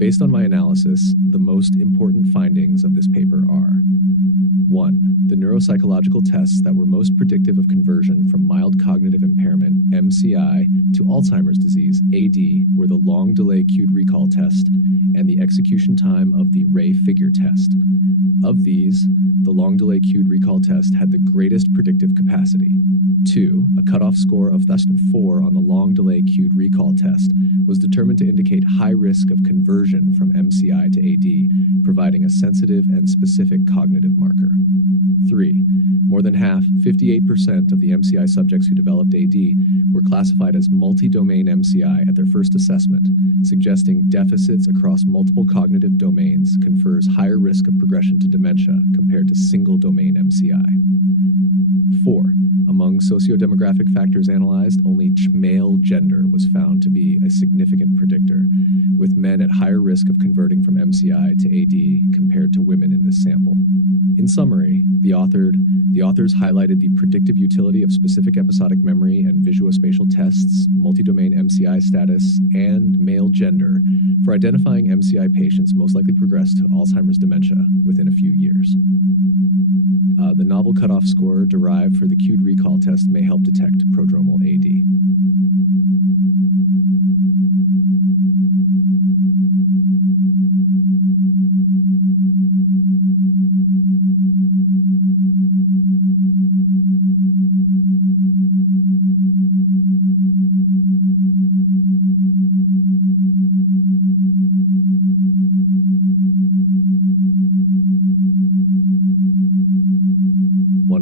Based on my analysis, the most important findings of this paper are: 1. The neuropsychological tests that were most predictive of conversion from mild cognitive impairment, MCI, to Alzheimer's disease, AD, were the long delay cued recall test and the execution time of the Ray figure test. Of these, the long delay cued recall test had the greatest predictive capacity. 2. A cutoff score of less than 4 on the long delay cued recall test was determined to indicate high risk of conversion from MCI to AD, providing a sensitive and specific cognitive marker. 3. More than half, 58% of the MCI subjects who developed AD were classified as multi-domain MCI at their first assessment, suggesting deficits across multiple cognitive domains confers higher risk of progression to dementia compared to single-domain MCI. 4. Among sociodemographic factors analyzed, only male gender was found to be a significant predictor, with men at higher risk of converting from MCI to AD compared to women in this sample. In summary, the authors highlighted the predictive utility of specific episodic memory and visuospatial tests, multi-domain MCI status, and male gender for identifying MCI patients most likely progress to Alzheimer's dementia within a few years. The novel cutoff score derived for the cued recall test may help detect prodromal AD.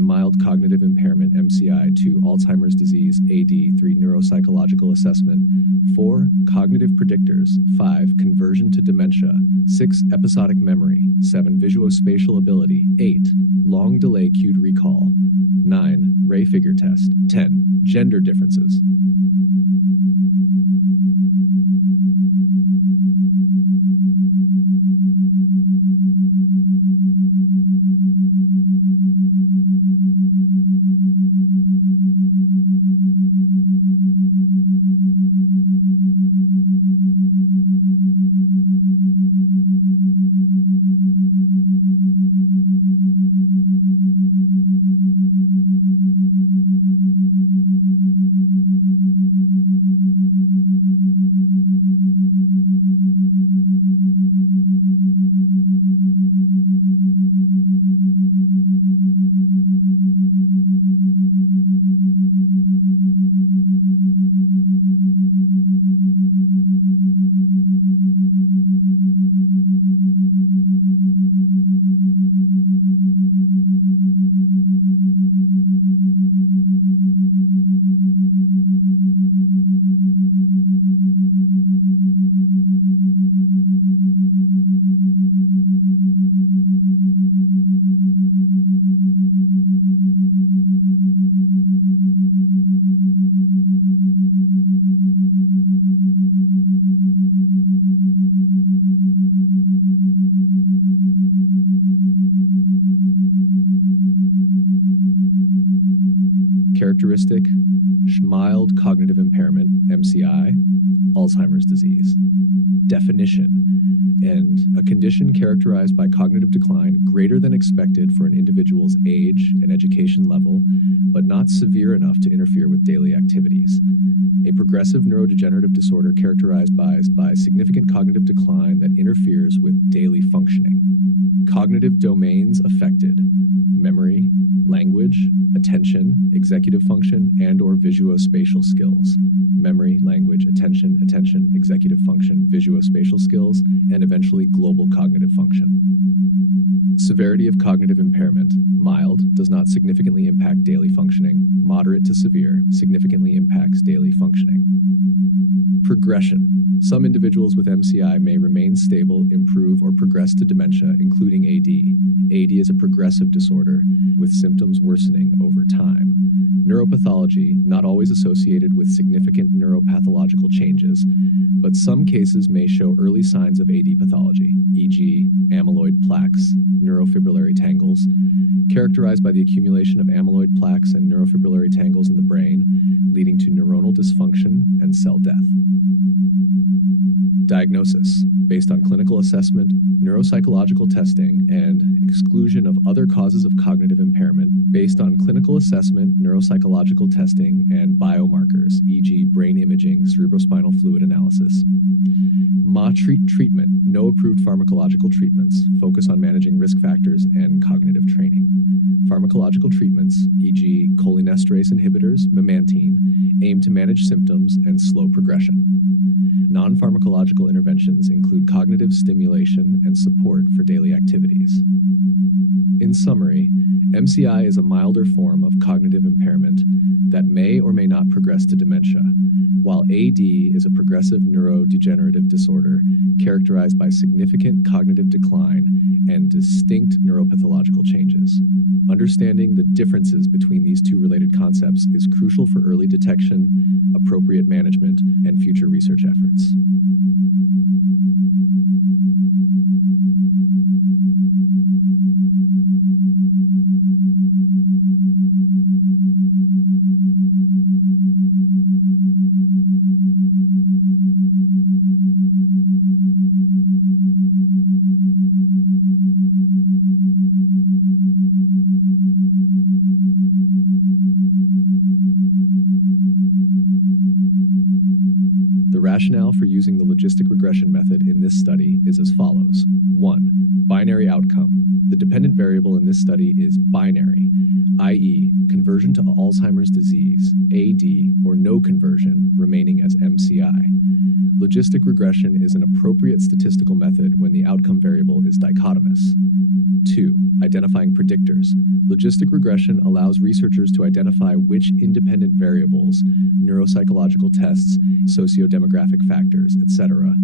Mild cognitive impairment, MCI, 2. Alzheimer's disease, AD, 3. Neuropsychological assessment, 4. Cognitive predictors, 5. Conversion to dementia, 6. Episodic memory, 7. Visuospatial ability, 8. Long delay cued recall, 9. Ray figure test, 10. Gender differences. Characteristic: mild cognitive impairment, MCI, Alzheimer's disease. Definition: and a condition characterized by cognitive decline greater than expected for an individual's age and education level, but not severe enough to interfere with daily activities. A progressive neurodegenerative disorder characterized by significant cognitive decline that interferes with daily functioning. Cognitive domains affected: memory, language, attention, executive function, and/or visuospatial skills. Memory, language, attention, executive function, visuospatial skills, and eventually global cognitive function. Severity of cognitive impairment: mild, does not significantly impact daily functioning. Moderate to severe, significantly impacts daily functioning. Progression: some individuals with MCI may remain stable, improve, or progress to dementia, including AD. AD is a progressive disorder, with symptoms worsening over time. Neuropathology, not always associated with significant neuropathological changes, but some cases may show early signs of AD pathology, e.g. amyloid plaques, neurofibrillary tangles, characterized by the accumulation of amyloid plaques and neurofibrillary tangles in the brain, leading to neuronal dysfunction and cell death. Diagnosis: based on clinical assessment, neuropsychological testing, and exclusion of other causes of cognitive impairment based on clinical assessment, neuropsychological testing, and biomarkers, e.g. brain imaging, cerebrospinal fluid analysis. Treatment, no approved pharmacological treatments, focus on managing risk factors and cognitive training. Pharmacological treatments, e.g. cholinesterase inhibitors, memantine, aim to manage symptoms and slow progression. Non-pharmacological interventions include cognitive stimulation and support for daily activities. In summary, MCI is a milder form of cognitive impairment that may or may not progress to dementia, while AD is a progressive neurodegenerative disorder characterized by significant cognitive decline and distinct neuropathological changes. Understanding the differences between these two related concepts is crucial for early detection, appropriate management, and future research efforts. The rationale for using the logistic regression method in this study is as follows. 1. Binary outcome. The dependent variable in this study is binary, i.e., conversion to Alzheimer's disease, AD, or no conversion, remaining as MCI. Logistic regression is an appropriate statistical method when the outcome variable is dichotomous. 2. Identifying predictors. Logistic regression allows researchers to identify which independent variables, neuropsychological tests, sociodemographic factors, etc.,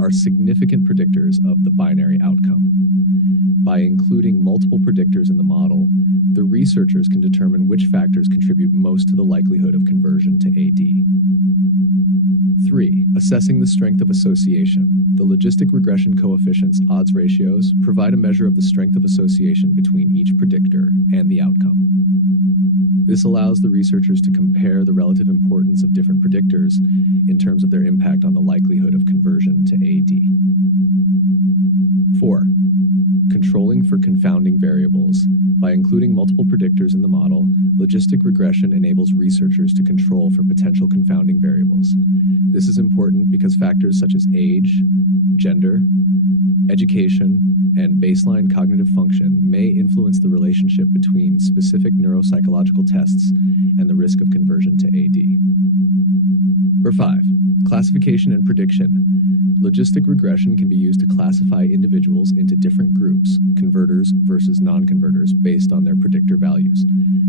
are significant predictors of the binary outcome. By including multiple predictors in the model, the researchers can determine which factors contribute most to the likelihood of conversion to AD. 3. Assessing the strength of association. The logistic regression coefficients odds ratios provide a measure of the strength of association between each predictor and the outcome. This allows the researchers to compare the relative importance of different predictors in terms of their impact on the likelihood of conversion to AD. 4. Controlling for confounding variables. By including multiple predictors in the model, logistic regression enables researchers to control for potential confounding variables. This is important because factors such as age, gender, education, and baseline cognitive function may influence the relationship between specific neuropsychological tests and the risk of conversion to AD. 5. Classification and prediction. Logistic regression can be used to classify individuals into different groups, converters versus non-converters, based on their predictor values.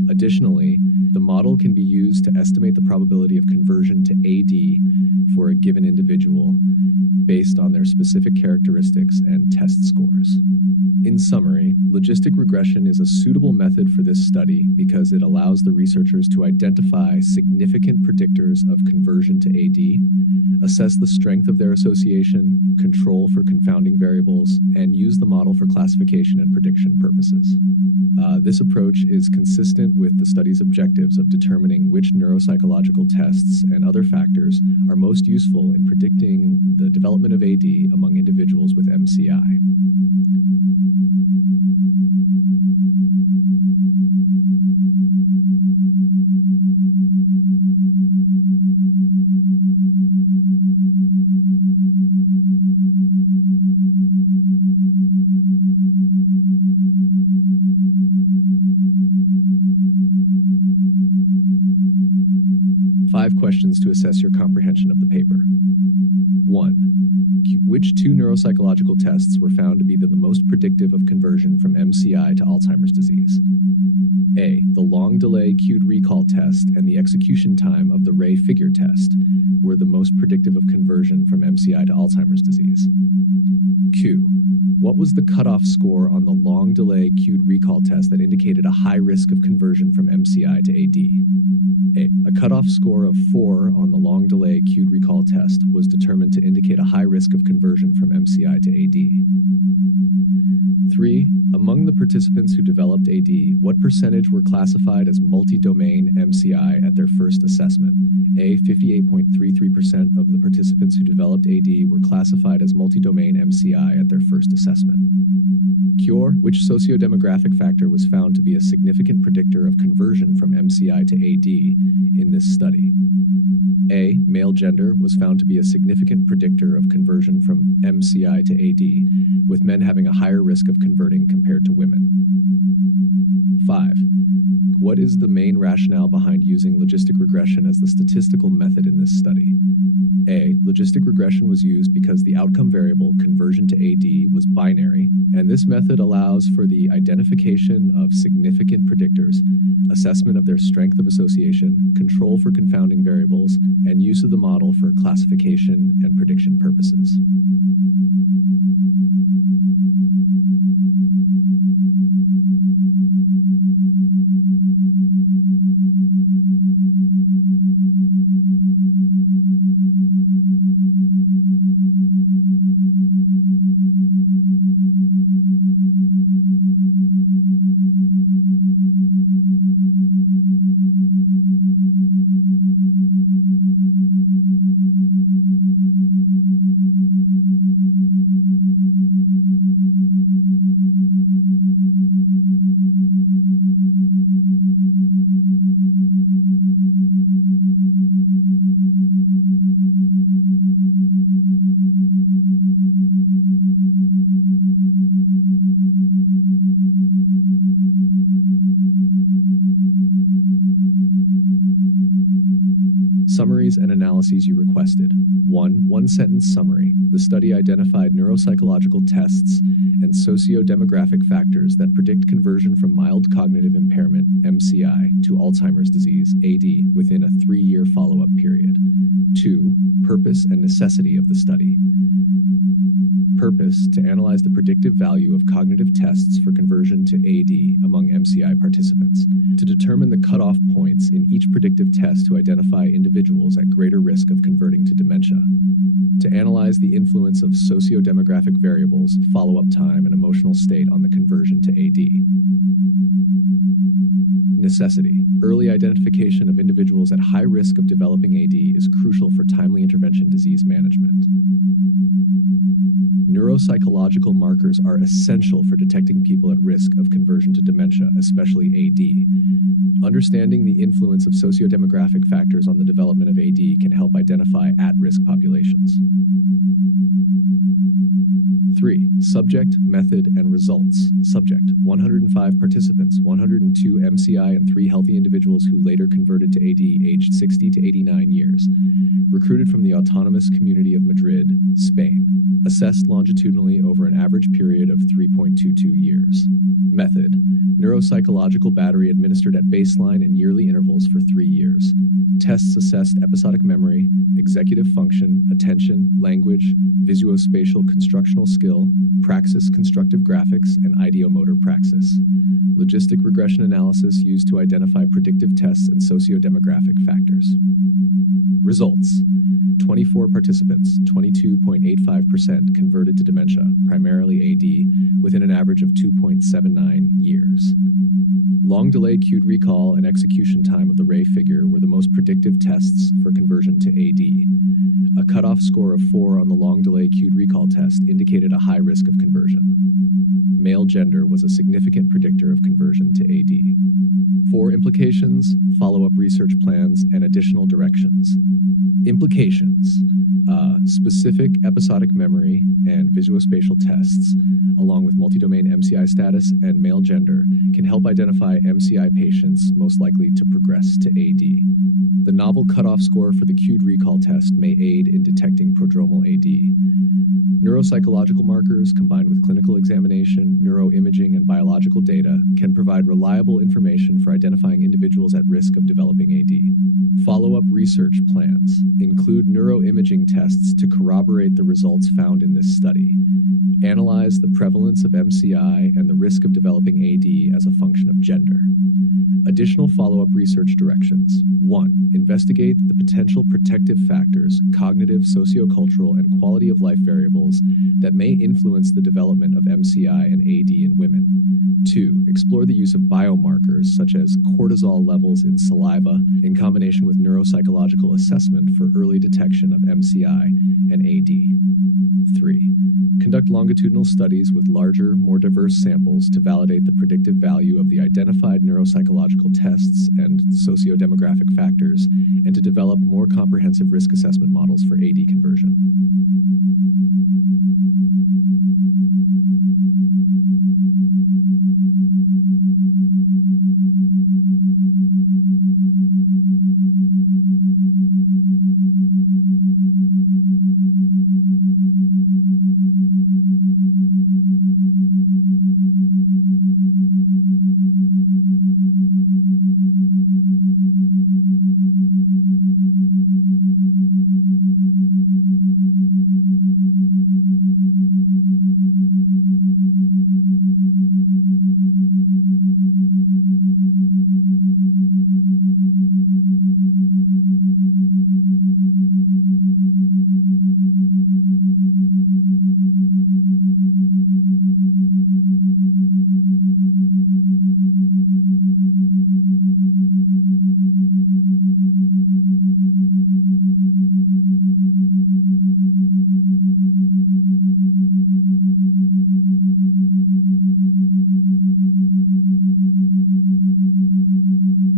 Additionally, the model can be used to estimate the probability of conversion to AD for a given individual based on their specific characteristics and test scores. In summary, logistic regression is a suitable method for this study because it allows the researchers to identify significant predictors of conversion to AD, assess the strength of their association, control for confounding variables, and use the model for classification and prediction purposes. This approach is consistent with the study's objectives of determining which neuropsychological tests and other factors are most useful in predicting the development of AD among individuals with MCI. Five questions to assess your comprehension of the paper. 1. Which two neuropsychological tests were found to be the most predictive of conversion from MCI to Alzheimer's disease? A. The long delay cued recall test and the execution time of the Ray figure test were the most predictive of conversion from MCI to Alzheimer's disease. Q. What was the cutoff score on the long delay cued recall test that indicated a high risk of conversion from MCI to AD? A cutoff score of 4 on the long delay cued recall test was determined to indicate a high risk risk of conversion from MCI to AD. 3. Among the participants who developed AD, what percentage were classified as multi-domain MCI at their first assessment? A. 58.33% of the participants who developed AD were classified as multi-domain MCI at their first assessment. Cure, which sociodemographic factor was found to be a significant predictor of conversion from MCI to AD in this study? A. Male gender was found to be a significant predictor of conversion from MCI to AD, with men having a higher risk of converting compared to women. 5. What is the main rationale behind using logistic regression as the statistical method in this study? A. Logistic regression was used because the outcome variable, conversion to AD, was binary, and this method allows for the identification of significant predictors, assessment of their strength of association, control for confounding variables, and use of the model for classification and prediction purposes. Summaries and analyses you requested. 1. One-sentence summary. The study identified neuropsychological tests and socio-demographic factors that predict conversion from mild cognitive impairment, MCI, to Alzheimer's disease, AD, within a 3-year follow-up period. 2. Purpose and necessity of the study. Purpose, to analyze the predictive value of cognitive tests for conversion to AD among MCI participants, to determine the cutoff points in each predictive test to identify individuals at greater risk of converting to dementia, to analyze the influence of socio-demographic variables, follow-up time, and emotional state on the conversion to AD. Necessity. Early identification of individuals at high risk of developing AD is crucial for timely intervention disease management. Neuropsychological markers are essential for detecting people at risk of conversion to dementia, especially AD. Understanding the influence of sociodemographic factors on the development of AD can help identify at-risk populations. 3. Subject, method, and results. Subject: 105 participants, 102 MCI and 3 healthy individuals who later converted to AD aged 60 to 89 years. Recruited from the Autonomous Community of Madrid, Spain. Assessed longitudinally over an average period of 3.22 years. Method: neuropsychological battery administered at baseline and yearly intervals for 3 years. Tests assessed episodic memory, executive function, attention, language, visuospatial constructional skill, praxis constructive graphics, and ideomotor praxis. Logistic regression analysis used to identify predictive tests and socio-demographic factors. Results: 24 participants, 22.85% converted to dementia, primarily AD, within an average of 2.79 years. Long delay cued recall and execution time of the Ray figure were the most predictive tests for conversion to AD. A cutoff score of 4 on the long delay cued recall test indicated a high risk of conversion. Male gender was a significant predictor of conversion to AD. 4 implications, follow-up research plans, and additional directions. Implications: specific episodic memory and visuospatial tests, along with multi-domain MCI status and male gender, can help identify MCI patients most likely to progress to AD. The novel cutoff score for the cued recall test may aid in detecting prodromal AD. Neuropsychological markers, combined with clinical examination, neuroimaging, and biological data, can provide reliable information for identifying individuals at risk of developing AD. Follow-up research plans include neuroimaging tests to corroborate the results found in this study. Analyze the prevalence of MCI and the risk of developing AD as a function of gender. Additional follow-up research directions. 1. Investigate the potential protective factors, cognitive, sociocultural, and quality of life variables that may influence the development of MCI and AD in women. 2. Explore the use of biomarkers such as cortisol levels in saliva in combination with neuropsychological assessment for early detection of MCI and AD. 3. Conduct longitudinal studies with larger, more diverse samples to validate the predictive value of the identified neuropsychological tests and sociodemographic factors, and to develop more comprehensive risk assessment models for AD conversion.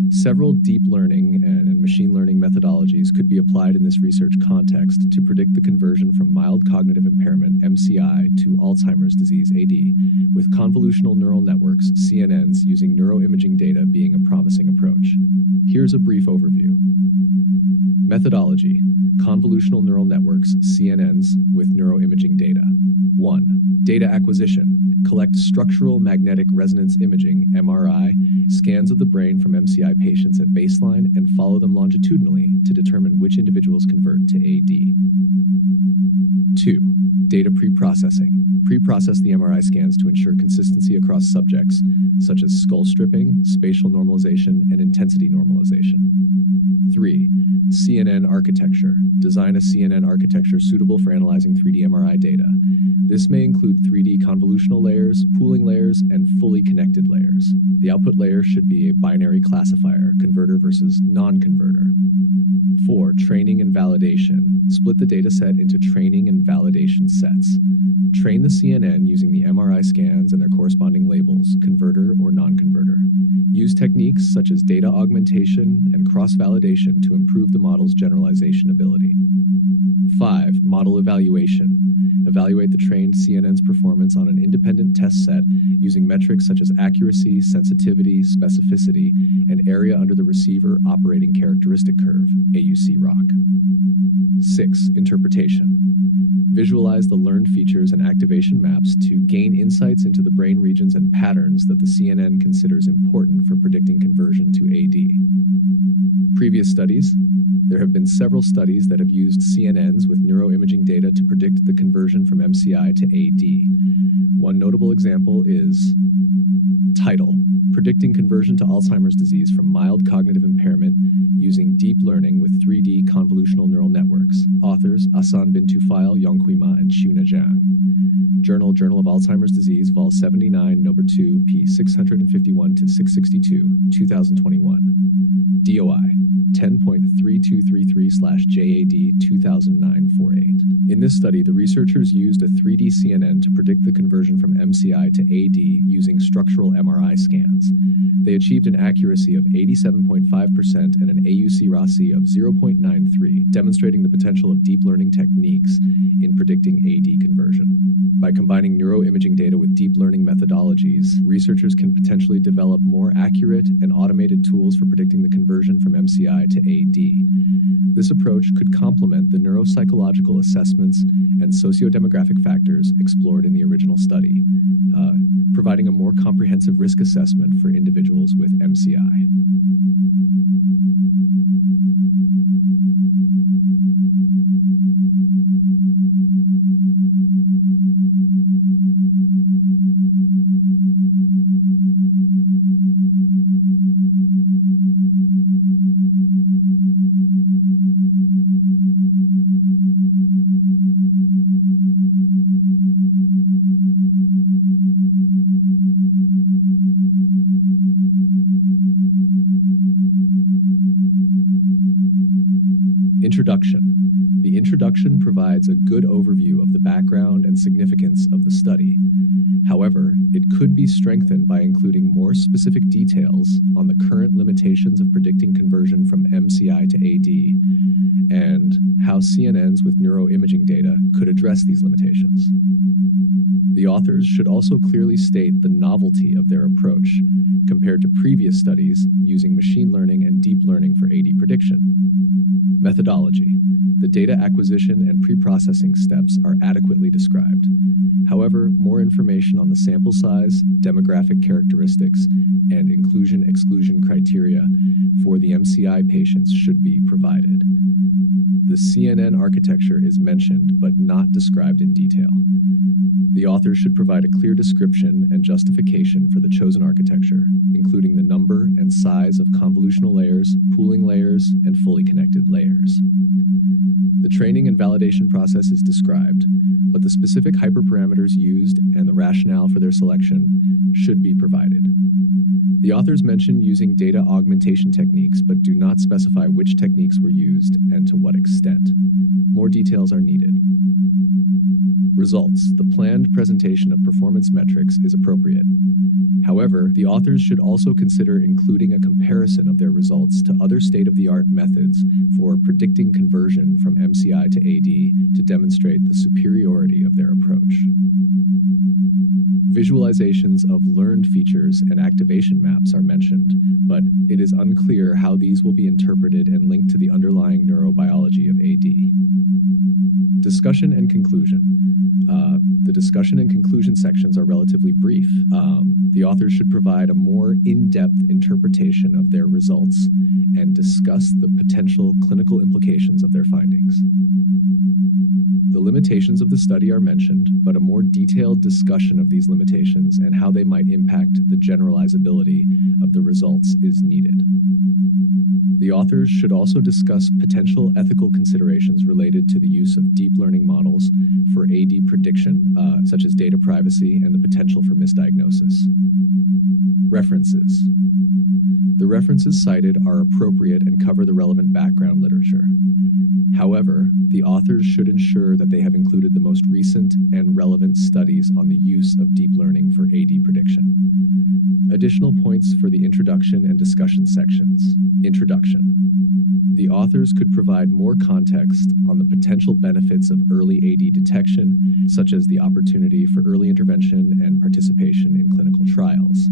Several deep learning and machine learning methodologies could be applied in this research context to predict the conversion from mild cognitive impairment, MCI, to Alzheimer's disease, AD, with convolutional neural networks, CNNs, using neuroimaging data being a promising approach. Here's a brief overview. Methodology: convolutional neural networks, CNNs, with neuroimaging data. 1. Data acquisition. Collect structural magnetic resonance imaging, MRI, scans of the brain from MCI patients at baseline and follow them longitudinally to determine which individuals convert to AD. 2. Data pre-processing. Pre-process the MRI scans to ensure consistency across subjects, such as skull stripping, spatial normalization, and intensity normalization. 3. CNN architecture. Design a CNN architecture suitable for analyzing 3D MRI data. This may include 3D convolutional layers, pooling layers, and fully connected layers. The output layer should be a binary classifier, converter versus non-converter. 4. Training and validation. Split the dataset into training and validation sets. Train the CNN using the MRI scans and their corresponding labels, converter or non-converter. Use techniques such as data augmentation and cross-validation to improve the model's generalization ability. 5. Model evaluation. Evaluate the trained CNN's performance on an independent test set using metrics such as accuracy, sensitivity, specificity, and area under the receiver operating characteristic curve, AUC-ROC. 6. Interpretation. Visualize the learned features and activation maps to gain insights into the brain regions and patterns that the CNN considers important for predicting conversion to AD. Previous studies. There have been several studies that have used CNNs with neuroimaging data to predict the conversion from MCI to AD. One notable example is Title: Predicting Conversion to Alzheimer's Disease from Mild Cognitive Impairment Using Deep Learning with 3D Convolutional Neural Networks. Authors Asan bin Tufail, Yongqi Ma, and Xuna Zhang. Journal of Alzheimer's Disease, Vol 79, No. 2, p. 651-662, 2021. DOI 10.3233/JAD 2009-48. In this study, the researchers used a 3D CNN to predict the conversion from MCI to AD using structural MRI scans. They achieved an accuracy of 87.5% and an AUC-ROC of 0.93, demonstrating the potential of deep learning techniques in predicting AD conversion. By combining neuroimaging data with deep learning methodologies, researchers can potentially develop more accurate and automated tools for predicting the conversion from MCI to AD. This approach could complement the neuropsychological assessments and sociodemographic factors explored in the original study, providing a more comprehensive risk assessment for individuals with MCI. Introduction. The introduction provides a good overview of the background and significance of the study. However, it could be strengthened by including more specific details on the current limitations of predicting conversion from MCI to AD and how CNNs with neuroimaging data could address these limitations. The authors should also clearly state the novelty of their approach compared to previous studies using machine learning and deep learning for AD prediction. Methodology. The data acquisition and pre-processing steps are adequately described. However, more information on the sample size, demographic characteristics, and inclusion-exclusion criteria for the MCI patients should be provided. The CNN architecture is mentioned but not described in detail. The author should provide a clear description and justification for the chosen architecture, including the number and size of convolutional layers, pooling layers, and fully connected layers. The training and validation process is described, but the specific hyperparameters used and the rationale for their selection should be provided. The authors mention using data augmentation techniques, but do not specify which techniques were used and to what extent. More details are needed. Results. The planned presentation of performance metrics is appropriate. However, the authors should also consider including a comparison of their results to other state-of-the-art methods for predicting conversion from MCI to AD to demonstrate the superiority of their approach. Visualizations of learned features and activation maps are mentioned, but it is unclear how these will be interpreted and linked to the underlying neurobiology of AD. Discussion and conclusion. The discussion and conclusion sections are relatively brief. The authors should provide a more in-depth interpretation of their results and discuss the potential clinical implications of their findings. The limitations of the study are mentioned, but a more detailed discussion of these limitations and how they might impact the generalizability of the results is needed. The authors should also discuss potential ethical considerations related to the use of deep learning models for AD prediction, such as data privacy and the potential for misdiagnosis. References. The references cited are appropriate and cover the relevant background literature. However, the authors should ensure that they have included the most recent and relevant studies on the use of deep learning for AD prediction. Additional points for the introduction and discussion sections. Introduction. The authors could provide more context on the potential benefits of early AD detection, such as the opportunity for early intervention and participation in clinical trials.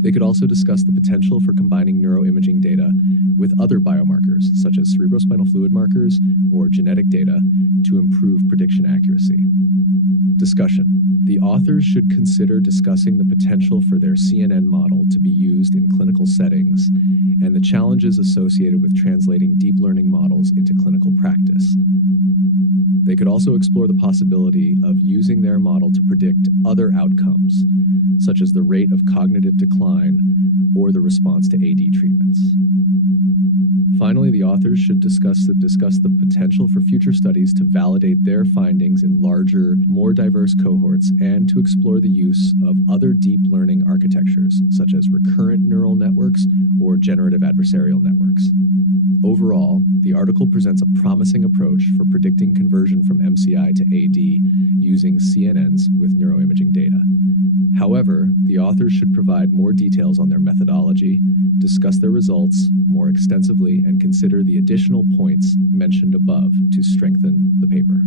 They could also discuss the potential for combining neuroimaging data with other biomarkers, such as cerebrospinal fluid markers or genetic data, to improve prediction accuracy. Discussion. The authors should consider discussing the potential for their CNN model to be used in clinical settings and the challenges associated with translating deep learning models into clinical practice. They could also explore the possibility of using their model to predict other outcomes, such as the rate of cognitive decline or the response to AD treatments. Finally, the authors should discuss the potential for future studies to validate their findings in larger, more diverse cohorts and to explore the use of other deep learning architectures, such as recurrent neural networks or generative adversarial networks. Overall, the article presents a promising approach for predicting conversion from MCI to AD using CNNs with neuroimaging data. However, the authors should provide more details on their methodology, discuss their results more extensively, and consider the additional points mentioned above to strengthen the paper.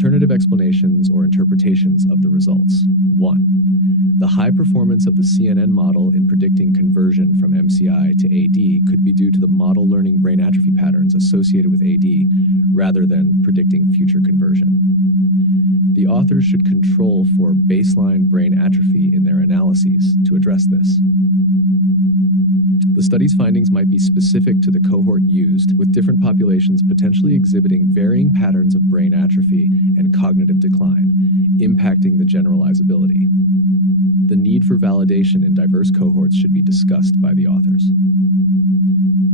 Alternative explanations or interpretations of the results. 1. The high performance of the CNN model in predicting conversion from MCI to AD could be due to the model learning brain atrophy patterns associated with AD rather than predicting future conversion. The authors should control for baseline brain atrophy in their analyses to address this. The study's findings might be specific to the cohort used, with different populations potentially exhibiting varying patterns of brain atrophy and cognitive decline, impacting the generalizability. The need for validation in diverse cohorts should be discussed by the authors.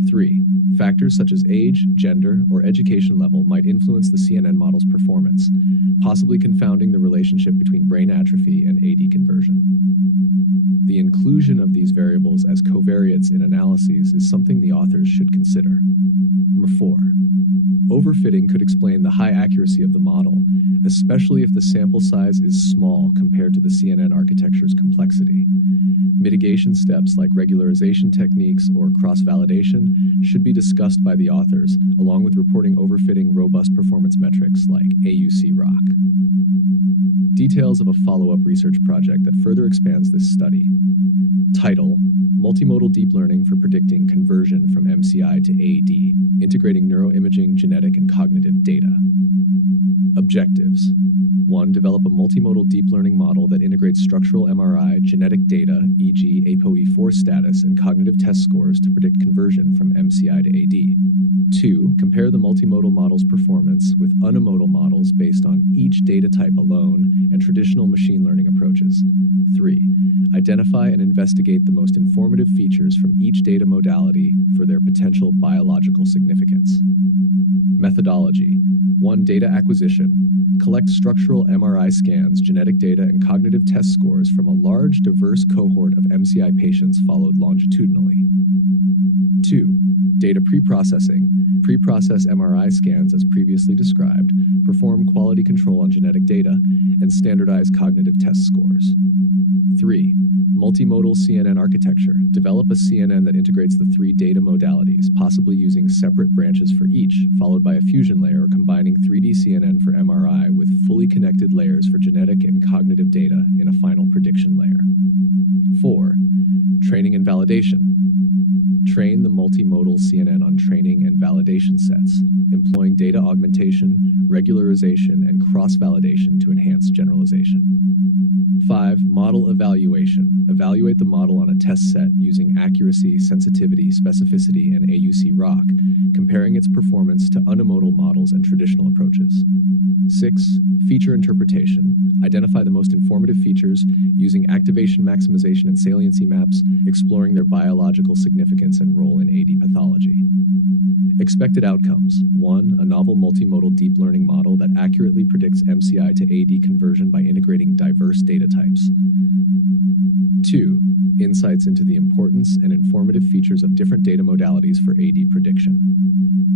3. Factors such as age, gender, or education level might influence the CNN model's performance, possibly confounding the relationship between brain atrophy and AD conversion. The inclusion of these variables as covariates in analyses is something the authors should consider. Number 4. Overfitting could explain the high accuracy of the model, especially if the sample size is small compared to the CNN architecture's complexity. Mitigation steps like regularization techniques or cross-validation should be discussed by the authors, along with reporting overfitting robust performance metrics like AUC-ROC. Details of a follow-up research project that further expands this study. Title: Multimodal Deep Learning for Predicting Conversion from MCI to AD, Integrating Neuroimaging, Genetic, and Cognitive Data. Objectives: 1. Develop a multimodal deep learning model that integrates structural MRI, genetic data, e.g. ApoE4 status, and cognitive test scores to predict conversion from MCI to AD. 2. Compare the multimodal model's performance with unimodal models based on each data type alone and traditional machine learning approaches. 3. Identify and investigate the most informative features from each data modality for their potential biological significance. Methodology: 1. Data acquisition. Collect structural MRI scans, genetic data, and cognitive test scores from a large, diverse cohort of MCI patients followed longitudinally. 2. Data pre-processing. Pre-process MRI scans as previously described, perform quality control on genetic data, and standardize cognitive test scores. 3. Multimodal CNN architecture. Develop a CNN that integrates the 3 data modalities, possibly using separate branches for each, followed by a fusion layer combining 3D CNN for MRI with fully connected layers for genetic and cognitive data in a final prediction layer. 4. Training and validation. Train the multimodal CNN on training and validation sets, employing data augmentation, regularization, and cross-validation to enhance generalization. 5. Model evaluation. Evaluate the model on a test set using accuracy, sensitivity, specificity, and AUC-ROC, comparing its performance to unimodal models and traditional approaches. 6. Feature interpretation. Identify the most informative features using activation maximization and saliency maps, exploring their biological significance and role in AD pathology. Expected outcomes. 1. A novel multimodal deep learning model that accurately predicts MCI to AD conversion by integrating diverse data types. 2. Insights into the importance and informative features of different data modalities for AD prediction.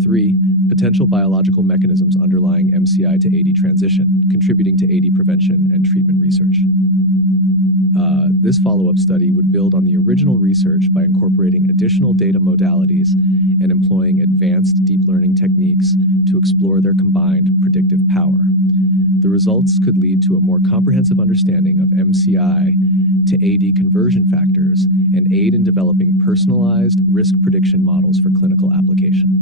3. Potential biological mechanisms underlying MCI to AD transition, contributing to AD prevention and treatment research. This follow-up study would build on the original research by incorporating additional data modalities and employing advanced deep learning techniques to explore their combined predictive power. The results could lead to a more comprehensive understanding of MCI to AD conversion factors and aid in developing personalized risk prediction models for clinical application.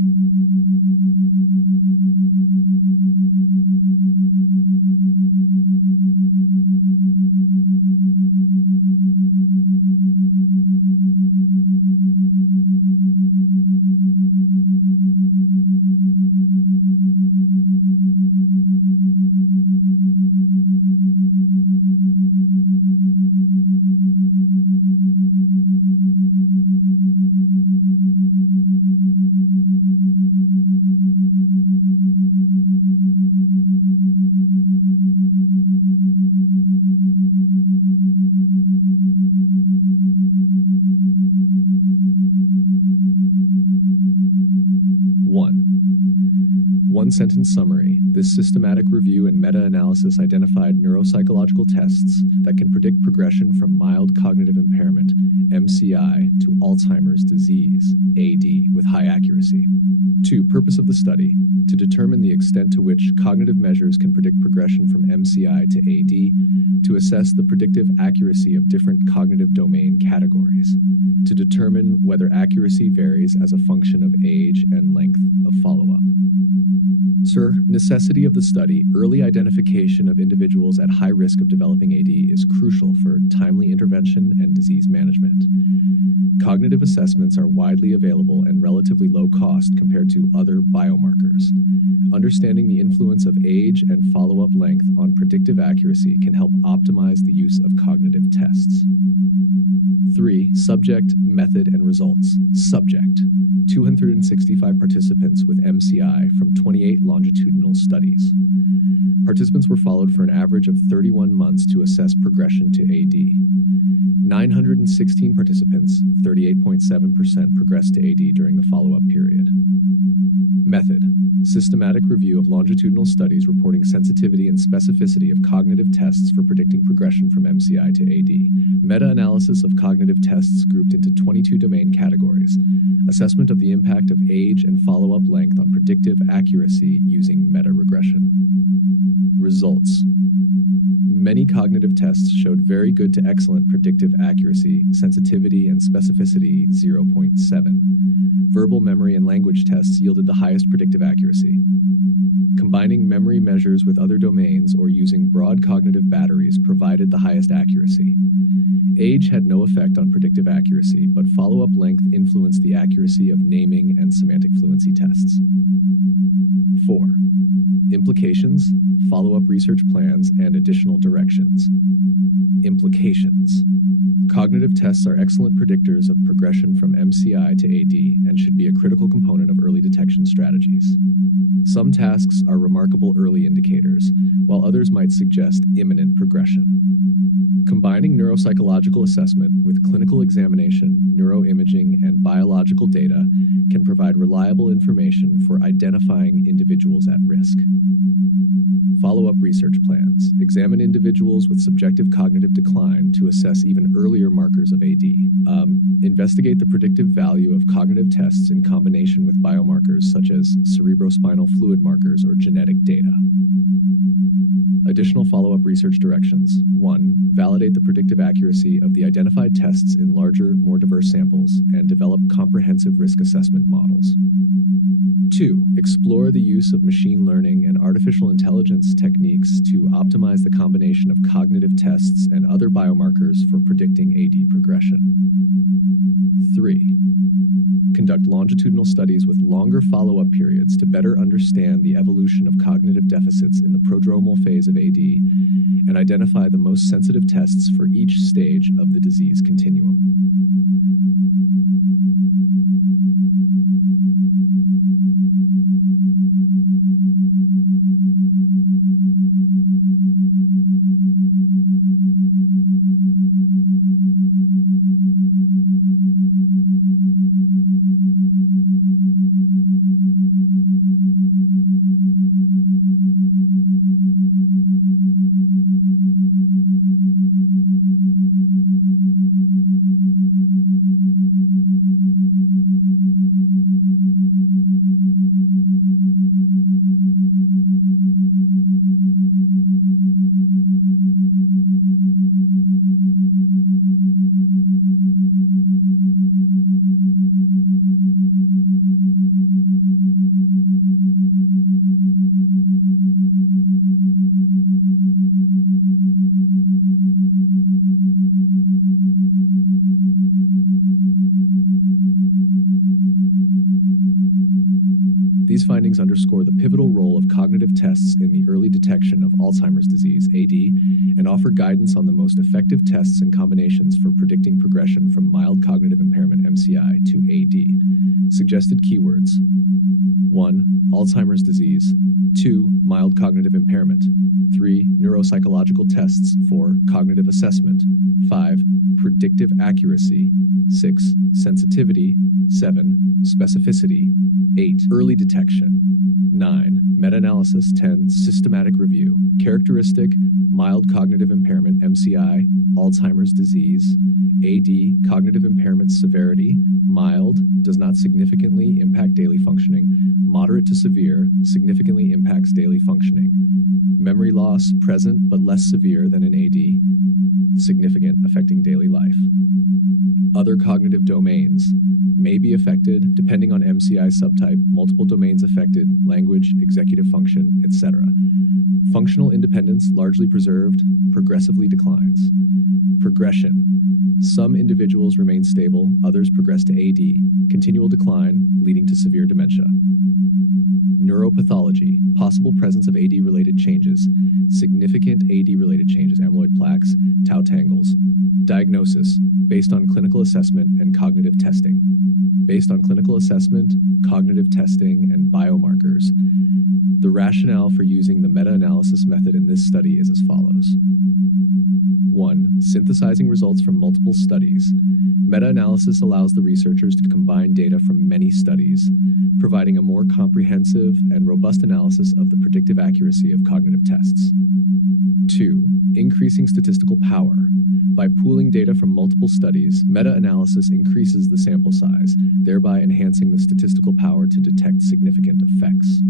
One sentence summary. This systematic review and meta-analysis identified neuropsychological tests that can predict progression from mild cognitive impairment, MCI, to Alzheimer's disease, AD, with high accuracy. 2. Purpose of the study: to determine the extent to which cognitive measures can predict progression from MCI to AD, to assess the predictive accuracy of different cognitive domain categories, to determine whether accuracy varies as a function of age and length of follow-up. Sir, necessity of the study: early identification of individuals at high risk of developing AD is crucial for timely intervention and disease management. Cognitive assessments are widely available and relatively low cost compared to other biomarkers. Understanding the influence of age and follow-up length on predictive accuracy can help optimize the use of cognitive tests. 3. Subject, method, and results. Subject: 265 participants with MCI from 28 longitudinal studies. Participants were followed for an average of 31 months to assess progression to AD. 916 participants, 38.7%, progressed to AD during the follow-up period. Method: systematic review of longitudinal studies reporting sensitivity and specificity of cognitive tests for predicting progression from MCI to AD. Meta-analysis of cognitive tests grouped into 22 domain categories. Assessment of the impact of age and follow-up length on predictive accuracy using meta-regression. Results: many cognitive tests showed very good to excellent predictive accuracy, sensitivity and specificity 0.7. Verbal memory and language tests yielded the highest predictive accuracy. Combining memory measures with other domains or using broad cognitive batteries provided the highest accuracy. Age had no effect on predictive accuracy, but follow-up length influenced the accuracy of naming and semantic fluency tests. 4. Implications, follow-up research plans, and additional directions. Implications: cognitive tests are excellent predictors of progression from MCI to AD and should be a critical component of early detection strategies. Some tasks are remarkable early indicators, while others might suggest imminent progression. Combining neuropsychological assessment with clinical examination, neuroimaging, and biological data can provide reliable information for identifying individuals at risk. Follow-up research plans: examine individuals with subjective cognitive decline to assess even earlier markers of AD. Investigate the predictive value of cognitive tests in combination with biomarkers such as cerebrospinal fluid markers or genetic data. Additional follow-up research directions: 1. Validate the predictive accuracy of the identified tests in larger, more diverse samples and develop comprehensive risk assessment models. 2. Explore the use of machine learning and artificial intelligence techniques to optimize the combination of cognitive tests and other biomarkers for predicting AD progression. 3. Conduct longitudinal studies with longer follow-up periods to better understand the evolution of cognitive deficits in the prodromal phase of AD and identify the most sensitive tests for each stage of the disease continuum. These findings underscore the pivotal role of cognitive tests in the early detection of Alzheimer's disease, AD, and offer guidance on the most effective tests and combinations for predicting progression from mild cognitive impairment, MCI, to AD. Suggested keywords: 1. Alzheimer's disease. 2. Mild cognitive impairment. 3. Neuropsychological tests. 4. Cognitive assessment. 5. Predictive accuracy. 6. Sensitivity. 7. Specificity. 8. Early detection. detection. 9. Meta-analysis. 10. Systematic review. Characteristic: mild cognitive impairment, MCI, Alzheimer's disease. AD, cognitive impairment severity: mild, does not significantly impact daily functioning. Moderate to severe, significantly impacts daily functioning. Memory loss, present but less severe than in AD, significant, affecting daily life. Other cognitive domains may be affected depending on MCI subtype, multiple domains affected, language, executive function, etc. Functional independence largely preserved, progressively declines. Progression: some individuals remain stable, others progress to AD, continual decline leading to severe dementia. Neuropathology: possible presence of AD-related changes, significant AD-related changes, amyloid plaques, tau tangles. Diagnosis: based on clinical assessment and cognitive testing. Based on clinical assessment, cognitive testing, and biomarkers, the rationale for using the meta-analysis method in this study is as follows. 1. Synthesizing results from multiple studies. Meta-analysis allows the researchers to combine data from many studies, providing a more comprehensive and robust analysis of the predictive accuracy of cognitive tests. 2. Increasing statistical power. By pooling data from multiple studies, meta-analysis increases the sample size, thereby enhancing the statistical power to detect significant effects.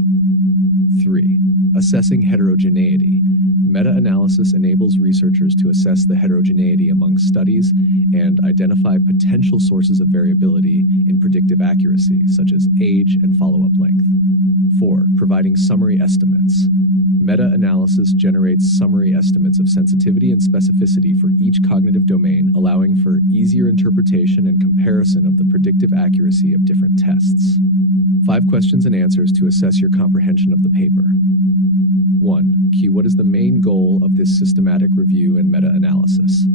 3. Assessing heterogeneity. Meta-analysis enables researchers to assess the heterogeneity among studies and identify potential sources of variability in predictive accuracy, such as age and follow-up length. 4. Providing summary estimates. Meta-analysis generates summary estimates of sensitivity and specificity for each cognitive domain, allowing for easier interpretation and comparison of the predictive accuracy of different tests. 5 questions and answers to assess your comprehension of the paper. 1. Q. What is the main goal of this systematic review and meta-analysis?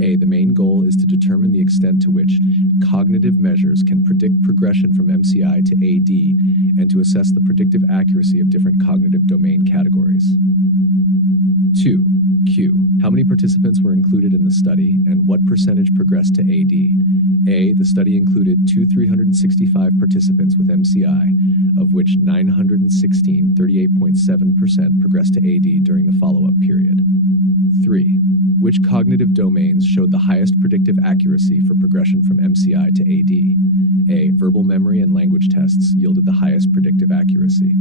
A. The main goal is to determine the extent to which cognitive measures can predict progression from MCI to AD and to assess the predictive accuracy of different cognitive domain categories. 2. Q. How many participants were included in the study and what percentage progressed to AD? A. The study included 365 participants with MCI, of which 916, 38.7%, progressed to AD during the follow-up period. 3. Which cognitive domains showed the highest predictive accuracy for progression from MCI to AD? A. Verbal memory and language tests yielded the highest predictive accuracy.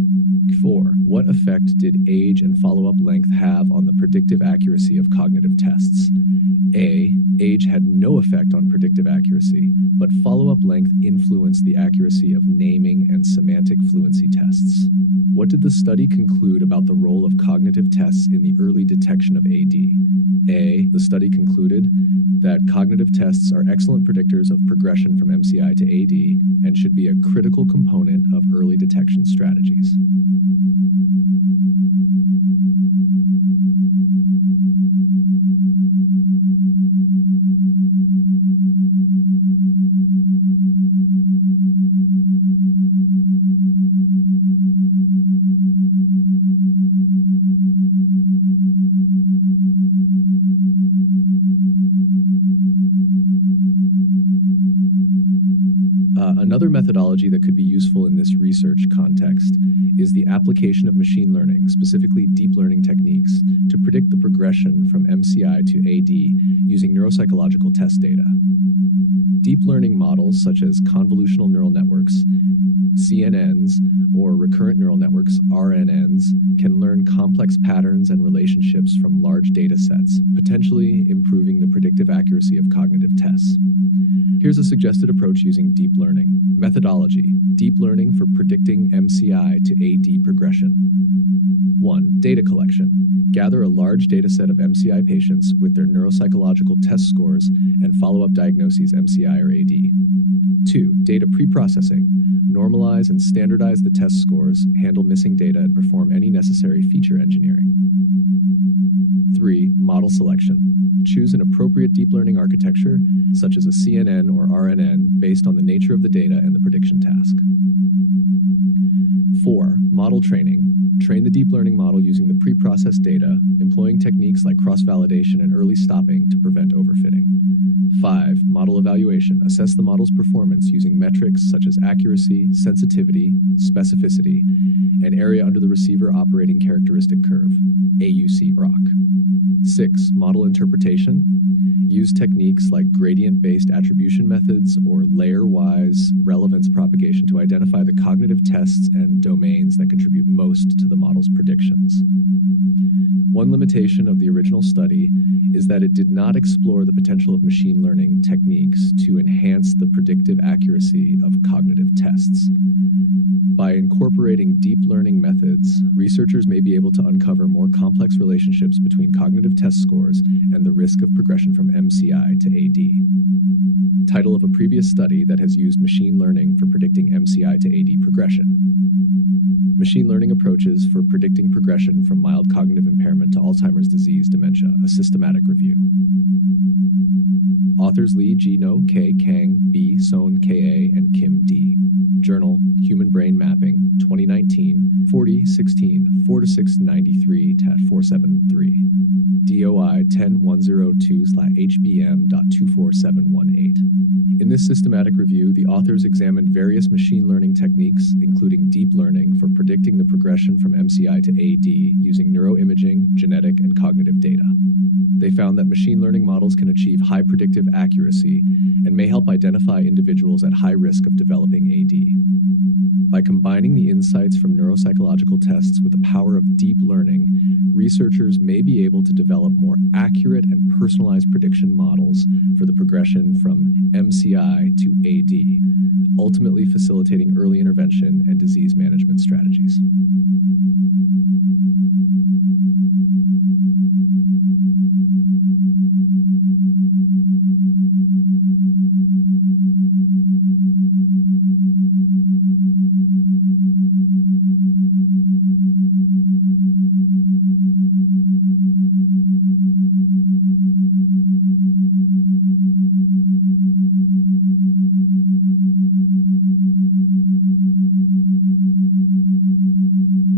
4. What effect did age and follow-up length have on the predictive accuracy of cognitive tests? A. Age had no effect on predictive accuracy, but follow-up length influenced the accuracy of naming and semantic fluency tests. What did the study conclude about the role of cognitive tests in the early detection of AD? A. The study concluded that cognitive tests are excellent predictors of progression from MCI to AD and should be a critical component of early detection strategies. Another methodology that could be useful in this research context is the application of machine learning, specifically deep learning techniques, to predict the progression from MCI to AD using neuropsychological test data. Deep learning models such as convolutional neural networks, CNNs, or recurrent neural networks, RNNs, can learn complex patterns and relationships from large data sets, potentially improving the predictive accuracy of cognitive tests. Here's a suggested approach using deep learning. Methodology: deep learning for predicting MCI to AD progression. 1. Data collection. Gather a large data set of MCI patients with their neuropsychological test scores and follow-up diagnoses MCI or AD. 2. Data preprocessing. Normalize and standardize the test scores, handle missing data, and perform any necessary feature engineering. 3. Model selection. Choose an appropriate deep learning architecture, such as a CNN or RNN, based on the nature of the data and the prediction task. 4. Model training. Train the deep learning model using the pre-processed data, employing techniques like cross-validation and early stopping to prevent overfitting. 5. Model evaluation. Assess the model's performance using metrics such as accuracy, sensitivity, specificity, and area under the receiver operating characteristic curve, AUC ROC. 6. Model interpretation. Use techniques like gradient-based attribution methods or layer-wise relevance propagation to identify the cognitive tests and domains that contribute most to the model's predictions. One limitation of the original study is that it did not explore the potential of machine learning techniques to enhance the predictive accuracy of cognitive tests. By incorporating deep learning methods, researchers may be able to uncover more complex relationships between cognitive test scores and the risk of progression from MCI to AD. Title of a previous study that has used machine learning for predicting MCI to AD progression. Machine learning approaches for predicting progression from mild cognitive impairment to Alzheimer's disease dementia, a systematic review. Authors Lee Ji-no, K. Kang, B. Son, K.A., and Kim D. Journal, Human Brain Mapping, 2019, 4016, 4-693-473. DOI 10102/HBM.24718. In this systematic review, the authors examined various machine learning techniques, including deep learning, for predicting the progression from MCI to AD using neuroimaging, genetic, and cognitive data. They found that machine learning models can achieve high predictive accuracy and may help identify individuals at high risk of developing AD. By combining the insights from neuropsychological tests with the power of deep learning, researchers may be able to develop more accurate and personalized prediction models for the progression from MCI to AD, ultimately facilitating early intervention and disease management strategies.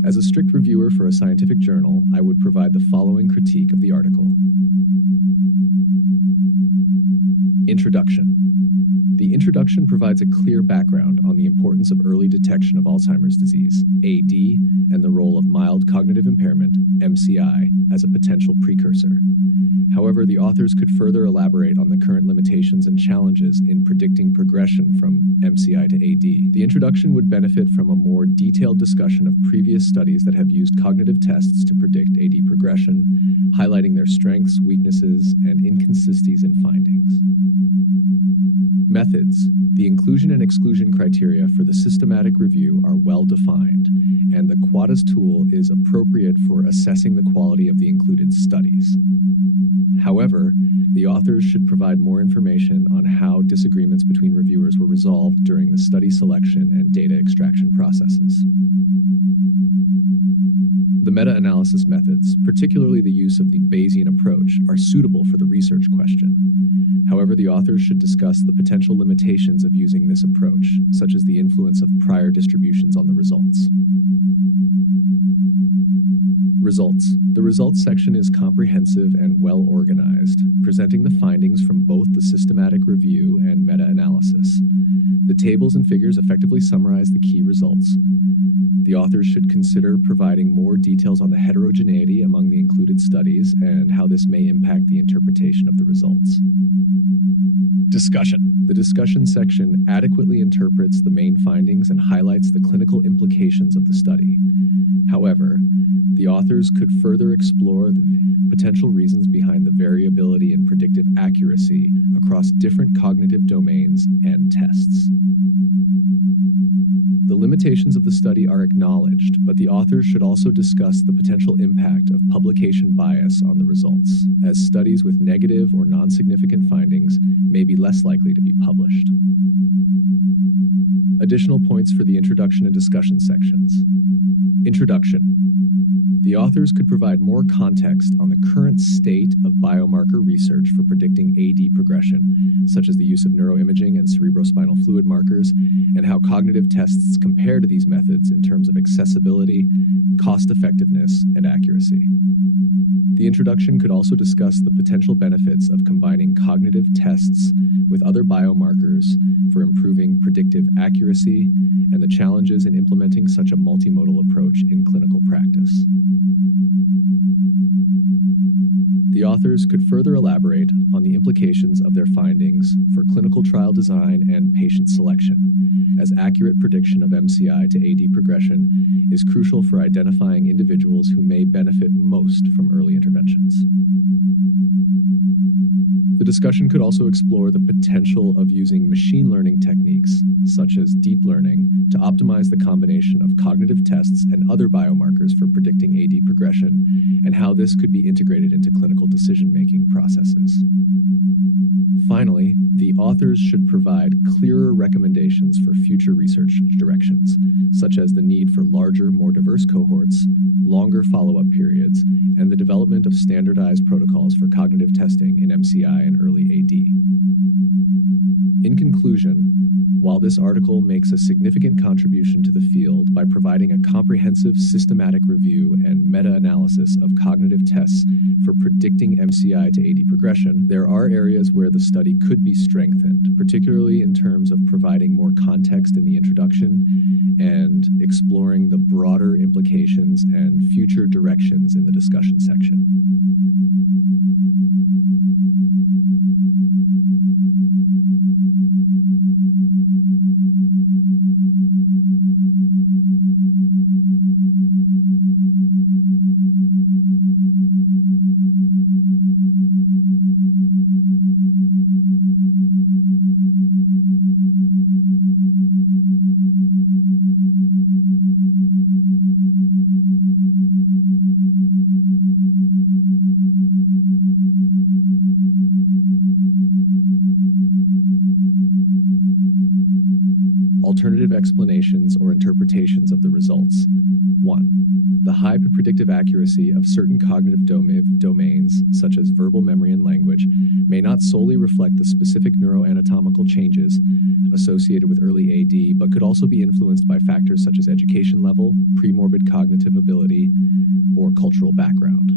As a strict reviewer for a scientific journal, I would provide the following critique of the article. Introduction. The introduction provides a clear background on the importance of early detection of Alzheimer's disease, AD, and the role of mild cognitive impairment, MCI, as a potential precursor. However, the authors could further elaborate on the current limitations and challenges in predicting progression from MCI to AD. The introduction would benefit from a more detailed discussion of previous studies that have used cognitive tests to predict AD progression, highlighting their strengths, weaknesses, and inconsistencies in findings. Methods. The inclusion and exclusion criteria for the systematic review are well defined, and the Quadas tool is appropriate for assessing the quality of the included studies. However, the authors should provide more information on how disagreements between reviewers were resolved during the study selection and data extraction processes. The meta-analysis methods, particularly the use of the Bayesian approach, are suitable for the research question. However, the authors should discuss the potential limitations of using this approach, such as the influence of prior distributions on the results. Results. The results section is comprehensive and well organized, presenting the findings from both the systematic review and meta-analysis. The tables and figures effectively summarize the key results. The authors should consider providing more details on the heterogeneity among the included studies and how this may impact the interpretation of the results. Discussion. The discussion section adequately interprets the main findings and highlights the clinical implications of the study. However, the authors could further explore the potential reasons behind the variability in predictive accuracy across different cognitive domains and tests. The limitations of the study are acknowledged, but the authors should also discuss the potential impact of publication bias on the results, as studies with negative or non-significant findings may be less likely to be published. Additional points for the introduction and discussion sections. Introduction. The authors could provide more context on the current state of biomarker research for predicting AD progression, such as the use of neuroimaging and cerebrospinal fluid markers, and how cognitive tests compare to these methods in terms of accessibility, cost-effectiveness, and accuracy. The introduction could also discuss the potential benefits of combining cognitive tests with other biomarkers for improving predictive accuracy and the challenges in implementing such a multimodal approach in clinical practice. The authors could further elaborate on the implications of their findings for clinical trial design and patient selection, as accurate prediction of MCI to AD progression is crucial for identifying individuals who may benefit most from early interventions. The discussion could also explore the potential of using machine learning techniques, such as deep learning, to optimize the combination of cognitive tests and other biomarkers for predicting AD progression, and how this could be integrated into clinical decision-making processes. Finally, the authors should provide clearer recommendations for future research directions, such as the need for larger, more diverse cohorts, longer follow-up periods, and the development of standardized protocols for cognitive testing in MCI and early AD. In conclusion, while this article makes a significant contribution to the field by providing a comprehensive systematic review and meta-analysis of cognitive tests for predicting MCI to AD progression, there are areas where the study could be strengthened, particularly in terms of providing more context in the introduction and exploring the broader implications and future directions in the discussion section. Alternative explanations or interpretations of the results. 1. The high predictive accuracy of certain cognitive domains, such as verbal memory and language, may not solely reflect the specific neuroanatomical changes associated with early AD, but could also be influenced by factors such as education level, premorbid cognitive ability, or cultural background.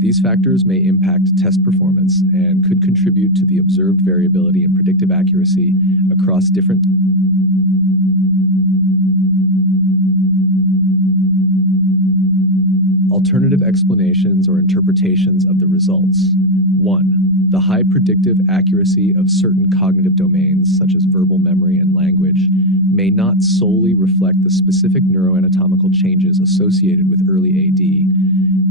These factors may impact test performance and could contribute to the observed variability in predictive accuracy across different alternative explanations or interpretations of the results. 1. The high predictive accuracy of certain cognitive domains, such as verbal memory and language, may not solely reflect the specific neuroanatomical changes associated with early AD,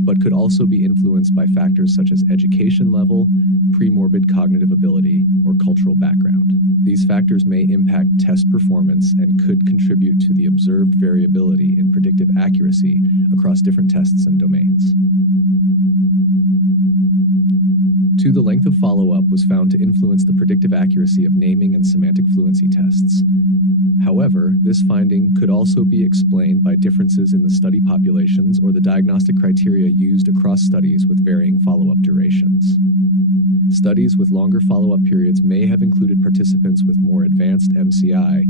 but could also be influenced by factors such as education level, premorbid cognitive ability, or cultural background. These factors may impact test performance and could contribute to the observed variability in predictive accuracy across different tests and domains. 2. The length of follow-up was found to influence the predictive accuracy of naming and semantic fluency tests. However, this finding could also be explained by differences in the study populations or the diagnostic criteria used across studies with varying follow-up durations. Studies with longer follow-up periods may have included participants with more advanced MCI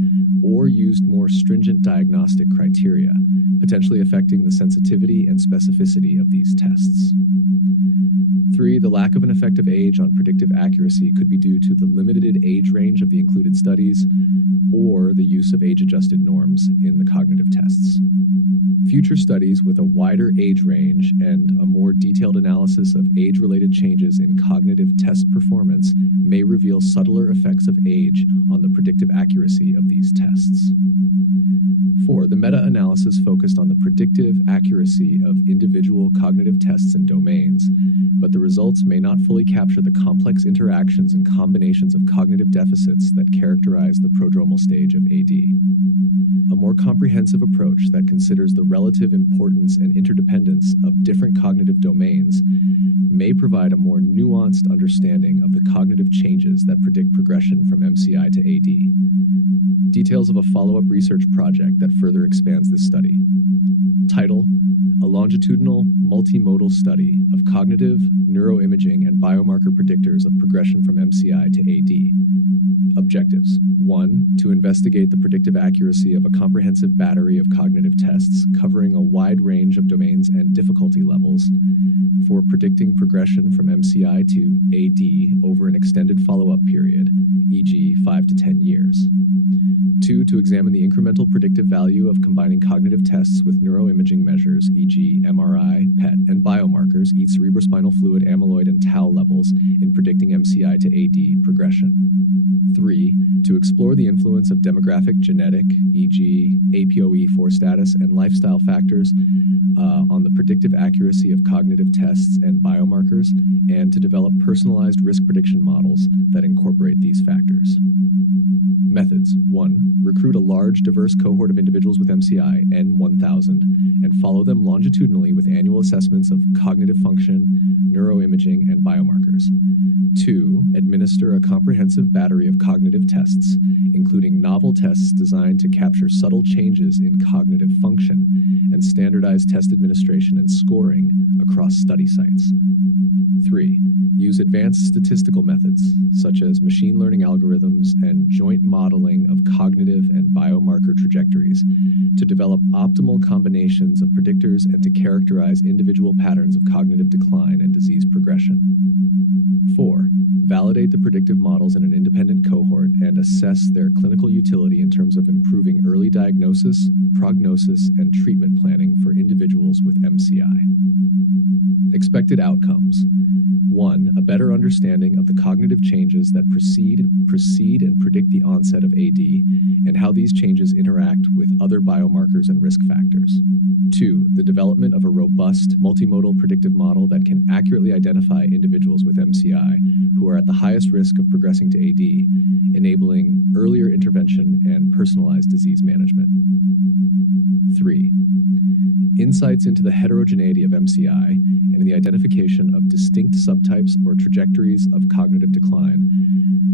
or used more stringent diagnostic criteria, potentially affecting the sensitivity and specificity of these tests. 3. The lack of an effective age on predictive accuracy could be due to the limited age range of the included studies or the use of age-adjusted norms in the cognitive tests. Future studies with a wider age range and a more detailed analysis of age-related changes in cognitive test performance may reveal subtler effects of age on the predictive accuracy of these tests. 4. The meta-analysis focused on the predictive accuracy of individual cognitive tests and domains, but the results may not fully capture the complex interactions and combinations of cognitive deficits that characterize the prodromal stage of AD. A more comprehensive approach that considers the relative importance and interdependence of different cognitive domains may provide a more nuanced understanding of the cognitive changes that predict progression from MCI to AD. Details of a follow-up research project that further expands this study. Title: A longitudinal, multimodal study of cognitive, neuroimaging, and biomarker predictors of progression from MCI to AD. Objectives: 1. To investigate the predictive accuracy of a comprehensive battery of cognitive tests covering a wide range of domains and difficulty levels for predicting progression from MCI to AD over an extended follow-up period, e.g. 5 to 10 years. 2. To examine the incremental predictive value of combining cognitive tests with neuroimaging measures, e.g. MRI, PET, and biomarkers, e.g. cerebrospinal fluid, amyloid, and tau levels in predicting MCI to AD progression. 3. To explore the influence of demographic, genetic, e.g. APOE4 status, and lifestyle factors on the predictive accuracy of cognitive tests and biomarkers, and to develop personalized risk prediction models that incorporate these factors. Methods: 1. Recruit a large, diverse cohort of individuals with MCI, N1000, and follow them longitudinally with annual assessments of cognitive function, neuroimaging, and biomarkers. 2. Administer a comprehensive battery of cognitive tests, including novel tests designed to capture subtle changes in cognitive function, and standardize test administration and scoring across study sites. 3. Use advanced statistical methods, such as machine learning algorithms and joint modeling of cognitive and biomarker trajectories, to develop optimal combinations of predictors and to characterize individual patterns of cognitive decline and disease progression. 4. Validate the predictive models in an independent cohort and assess their clinical utility in terms of improving early diagnosis, prognosis, and treatment planning for individuals with MCI. Expected outcomes: 1. A better understanding of the cognitive changes that precede and predict the onset of AD, and how these changes interact with other biomarkers and risk factors. 2. The development of a robust, multimodal predictive model that can accurately identify individuals with MCI who are at the highest risk of progressing to AD, enabling earlier intervention and personalized disease management. 3. Insights into the heterogeneity of MCI and the identification of distinct subtypes or trajectories of cognitive decline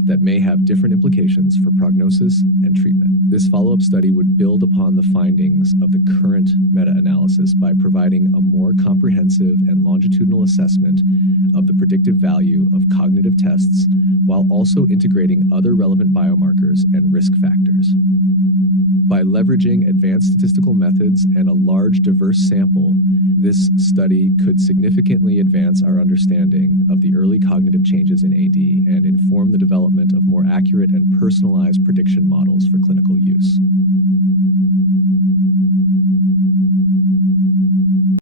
that may have different implications for prognosis and treatment. This follow-up study would build upon the findings of the current meta-analysis by providing a more comprehensive and longitudinal assessment of the predictive value of cognitive tests, while also integrating other relevant biomarkers and risk factors. By leveraging advanced statistical methods and a large, diverse sample, this study could significantly advance our understanding of the early cognitive changes in AD and inform the development of more accurate and personalized prediction models for clinical use.